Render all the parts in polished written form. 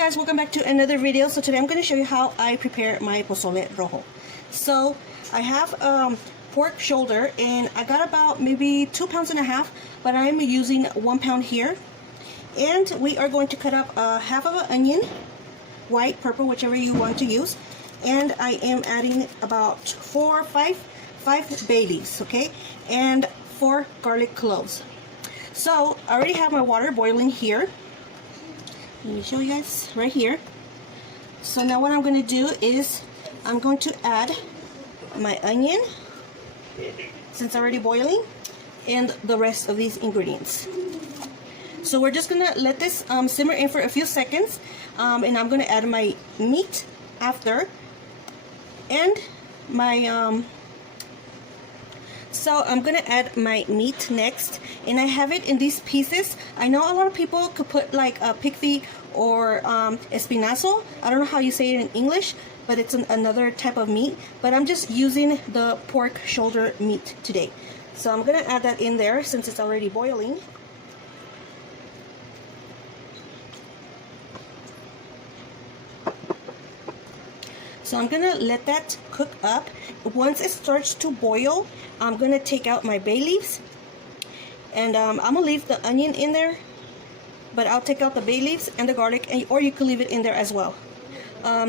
guys, welcome back to another video. So today I'm going to show you how I prepare my pozole rojo. So I have pork shoulder, and I got about maybe 2.5 pounds, but I'm using 1 pound here. And we are going to cut up half of an onion, white, purple, whichever you want to use. And I am adding about five bay leaves, okay, and 4 garlic cloves. So I already have my water boiling here. Let me show you guys right here. So now what I'm going to do is I'm going to add my onion, since it's already boiling, and the rest of these ingredients. So we're just going to let this simmer in for a few seconds, and I'm going to add my meat after, and my so I'm gonna add my meat next, and I have it in these pieces. I know a lot of people could put like a pig feet or espinazo. I don't know how you say it in English, but it's another type of meat. But I'm just using the pork shoulder meat today. So I'm gonna add that in there since it's already boiling. So I'm gonna let that cook up. Once it starts to boil, I'm gonna take out my bay leaves, and I'm gonna leave the onion in there, but I'll take out the bay leaves and the garlic, or you can leave it in there as well.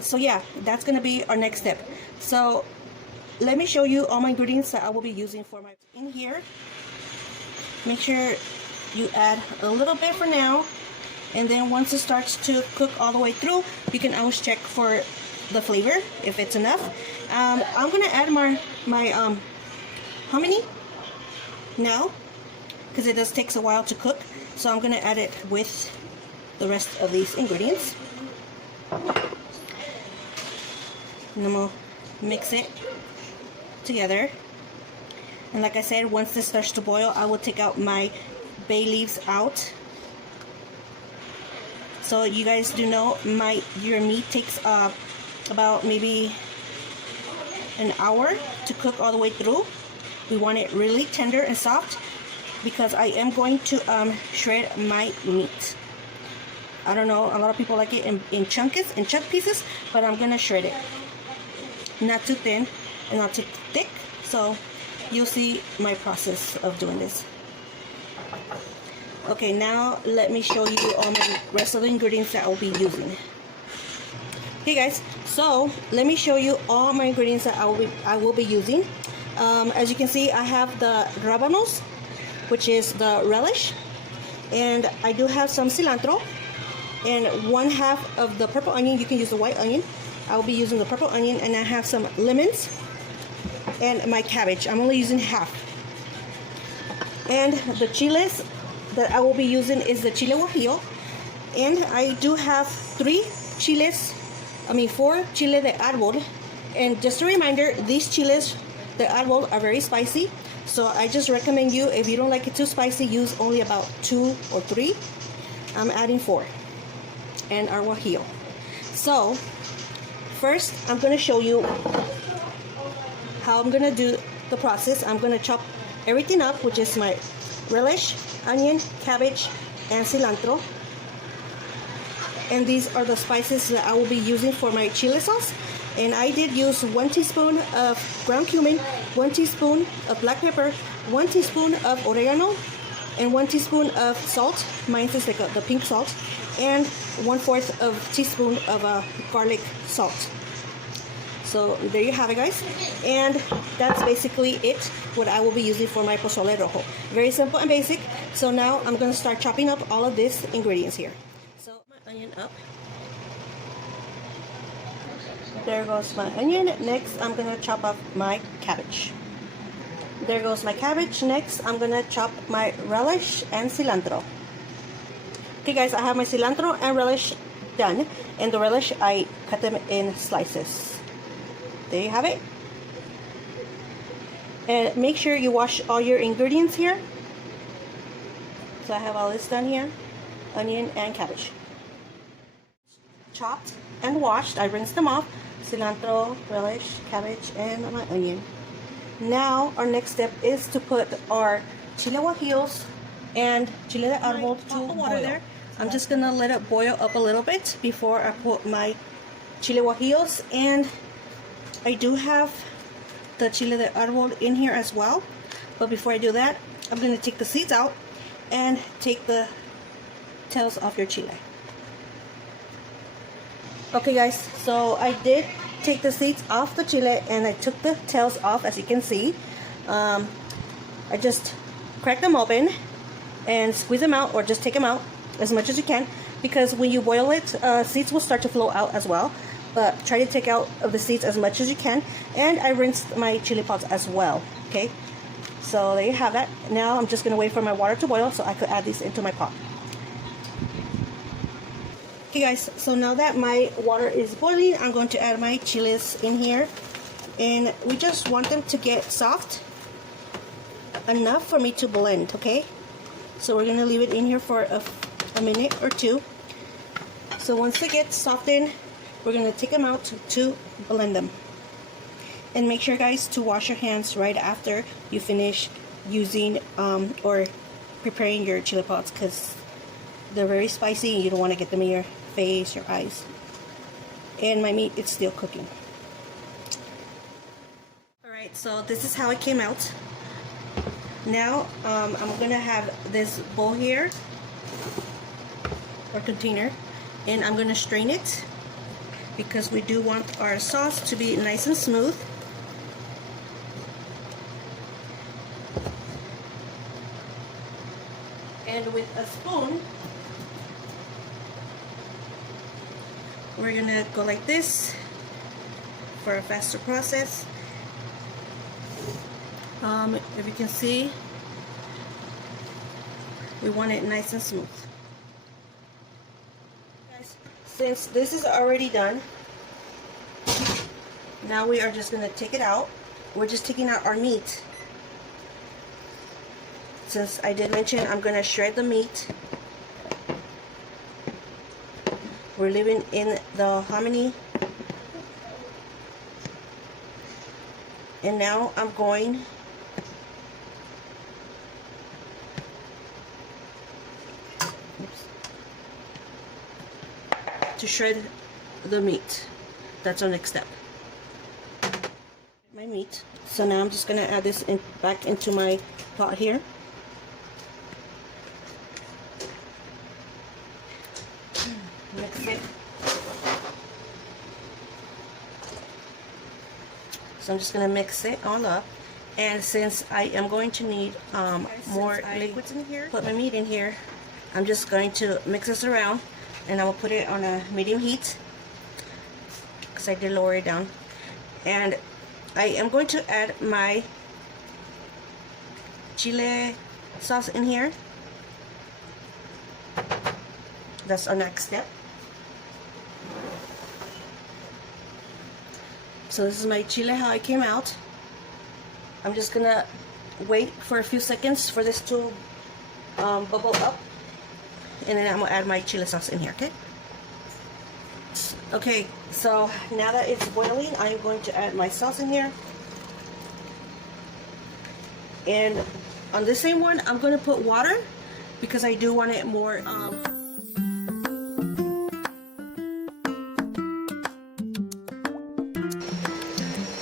So yeah, that's gonna be our next step. So let me show you all my ingredients that I will be using for my in here. Make sure you add a little bit for now, and then once it starts to cook all the way through, you can always check for the flavor if it's enough. I'm gonna add my hominy now, because it does takes a while to cook. So I'm gonna add it with the rest of these ingredients, and then we'll mix it together. And like I said, once this starts to boil, I will take out my bay leaves out. So you guys do know your meat takes about maybe an hour to cook all the way through. We want it really tender and soft, because I am going to shred my meat. I don't know, a lot of people like it in chunk pieces, but I'm gonna shred it. Not too thin and not too thick. So you'll see my process of doing this. Okay, now let me show you all my rest of the ingredients that I will be using. Okay guys, so let me show you all my ingredients that I will be using. As you can see, I have the rábanos, which is the relish, and I do have some cilantro, and 1/2 of the purple onion. You can use the white onion. I will be using the purple onion, and I have some lemons and my cabbage. I'm only using half. And the chiles that I will be using is the chile guajillo, and I do have 4 chile de arbol. And just a reminder, these chiles de arbol are very spicy, so I just recommend you, if you don't like it too spicy, use only about 2 or 3. I'm adding 4, and our guajillo. So first, I'm going to show you how I'm going to do the process. I'm going to chop everything up, which is my relish, onion, cabbage, and cilantro. And these are the spices that I will be using for my chili sauce. And I did use 1 teaspoon of ground cumin, 1 teaspoon of black pepper, 1 teaspoon of oregano, and 1 teaspoon of salt. Mine is like the pink salt, and 1/4 of teaspoon of garlic salt. So there you have it, guys. And that's basically it, what I will be using for my pozole rojo. Very simple and basic. So now I'm going to start chopping up all of these ingredients here. So my onion up. There goes my onion. Next, I'm going to chop up my cabbage. There goes my cabbage. Next, I'm going to chop my relish and cilantro. Okay, guys, I have my cilantro and relish done. And the relish, I cut them in slices. There you have it. And make sure you wash all your ingredients here. So I have all this done here. Onion and cabbage. Chopped and washed. I rinsed them off. Cilantro, relish, cabbage, and my onion. Now our next step is to put our chile guajillos and chile de arbol to boil. I'm just gonna let it boil up a little bit before I put my chile guajillos, and I do have the chile de arbol in here as well. But before I do that, I'm gonna take the seeds out and take the tails off your chile. Okay guys, so I did take the seeds off the chile and I took the tails off, as you can see. I just cracked them open and squeeze them out, or just take them out as much as you can, because when you boil it, seeds will start to flow out as well. But try to take out of the seeds as much as you can. And I rinsed my chili pods as well. Okay, so there you have that. Now I'm just gonna wait for my water to boil so I could add these into my pot. Okay guys, so now that my water is boiling, I'm going to add my chiles in here, and we just want them to get soft enough for me to blend. Okay, so we're gonna leave it in here for a minute or two. So once they get softened, we're gonna take them out to blend them. And make sure guys to wash your hands right after you finish using or preparing your chili pods, because they're very spicy and you don't want to get them in your face, your eyes. And my meat is still cooking. Alright, so this is how it came out. Now I'm gonna have this bowl here, or container, and I'm gonna strain it because we do want our sauce to be nice and smooth. And with a spoon, we're gonna go like this for a faster process. If you can see, we want it nice and smooth. Guys, since this is already done, now we are just gonna take it out. We're just taking out our meat. Since I did mention I'm gonna shred the meat. We're leaving in the hominy. And now I'm going to shred the meat. That's our next step. My meat. So now I'm just gonna add this back into my pot here. Mix it. So I'm just gonna mix it all up. And since I am going to need more liquids in here, put my meat in here, I'm just going to mix this around, and I will put it on a medium heat because I did lower it down. And I am going to add my chile sauce in here. That's our next step. So this is my chile, how it came out. I'm just gonna wait for a few seconds for this to bubble up, and then I'm gonna add my chili sauce in here. Okay. Okay, so now that it's boiling, I'm going to add my sauce in here. And on the same one, I'm going to put water because I do want it more.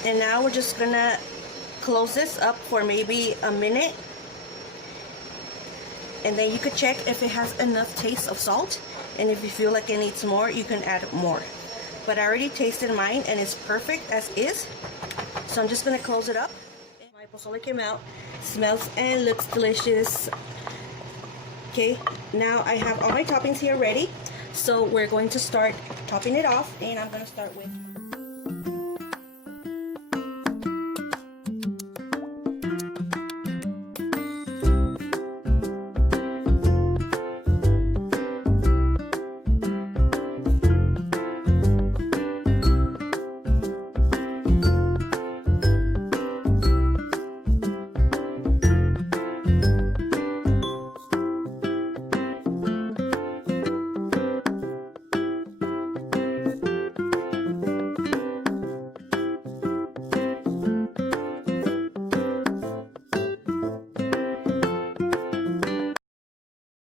And now we're just going to close this up for maybe a minute. And then you could check if it has enough taste of salt. And if you feel like it needs more, you can add more. But I already tasted mine and it's perfect as is. So I'm just going to close it up. My pozole came out. Smells and looks delicious. Okay, now I have all my toppings here ready. So we're going to start topping it off. And I'm going to start with